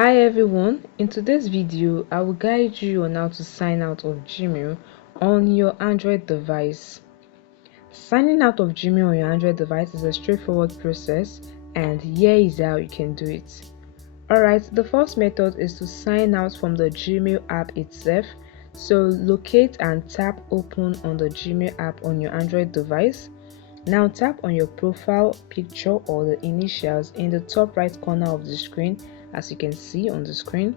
Hi everyone, in today's video I will guide you on how to sign out of Gmail on your Android device. Signing out of Gmail on your Android device is a straightforward process, and here is how you can do it. Alright, the first method is to sign out from the Gmail app itself. So locate and tap open on the Gmail app on your Android device. Now tap on your profile picture or the initials in the top right corner of the screen, as you can see on the screen.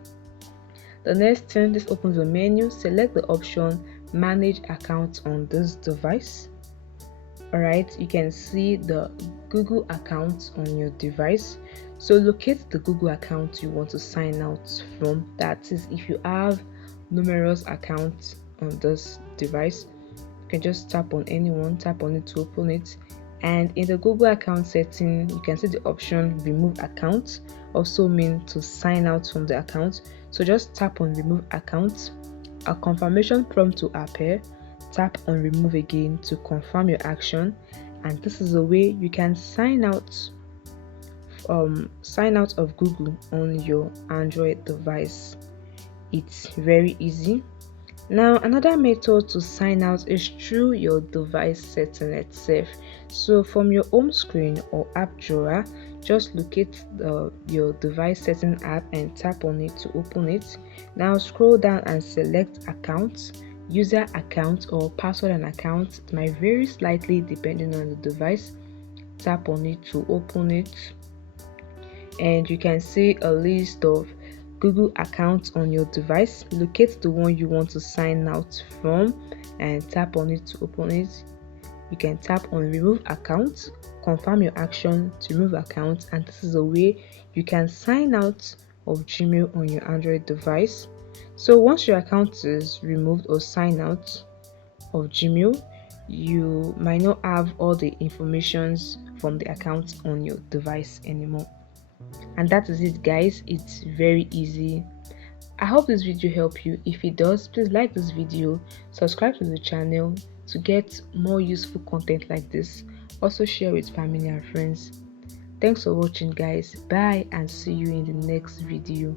The next thing, this opens the menu. Select the option manage accounts on this device. Alright, you can see the Google account on your device. So locate the Google account you want to sign out from. That is, if you have numerous accounts on this device, you can just tap on anyone, tap on it to open it. And in the Google account setting, you can see the option remove account, also mean to sign out from the account. So just tap on remove account. A confirmation prompt will appear. Tap on remove again to confirm your action, and this is the way you can sign out of Google on your Android device. It's very easy. Now another method to sign out is through your device setting itself. So from your home screen or app drawer, just locate your device setting app and tap on it to open it. Now scroll down and select accounts, user account or password and account. It might vary slightly depending on the device. Tap on it to open it, and you can see a list of Google accounts on your device. Locate the one you want to sign out from and tap on it to open it. You can tap on remove account, confirm your action to remove account, and this is a way you can sign out of Gmail on your Android device. So once your account is removed or signed out of Gmail, you might not have all the informations from the account on your device anymore. And that is it, guys. It's very easy. I hope this video helped you. If it does, please like this video, subscribe to the channel to get more useful content like this. Also share with family and friends. Thanks for watching, guys. Bye, and see you in the next video.